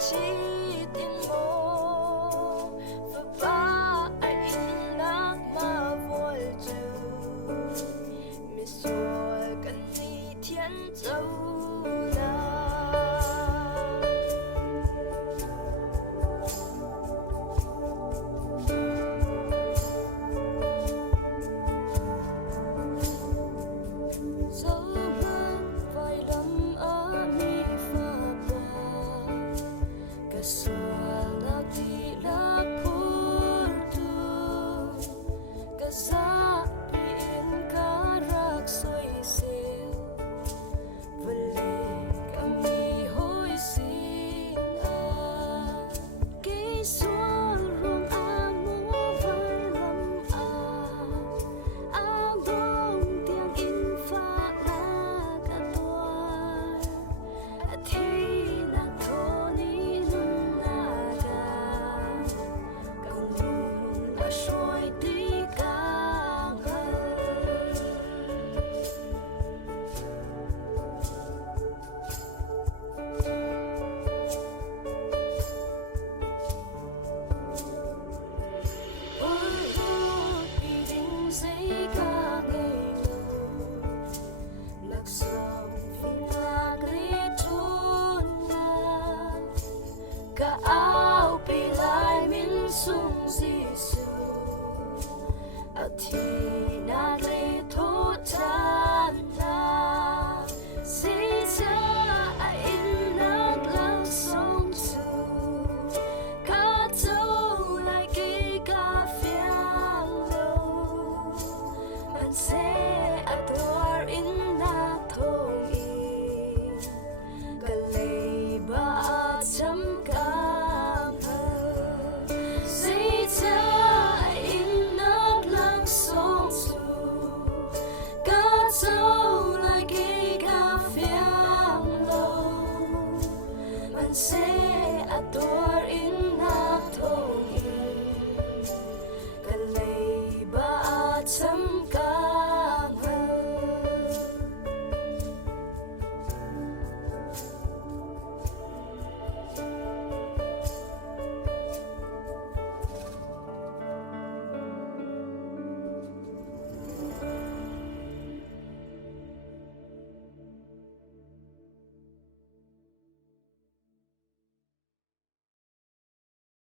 chỉ tin mô và ba ai in nát mà vô chữ mi rồi cần đi thiên châu la Suara tidak putu Kasapiin karak soy siêu Vali kami hoi xin Kay suarong amo valam Abong tiang infa nagatuan At hinatoni Soi tí càng ôi đi đinh giấy ca ngày lạc sông phim lạc lý chun cả áo bị lại min sung di su thì na lê thốt tan na dễ cha in nát lăng sông su cá trâu lại kê cà phê lâu man sẽ adore in na thong in cả lê ba chấm cam dễ cha Dẫu lại khi cà phê lâu, man sẽ adore in nát thôi.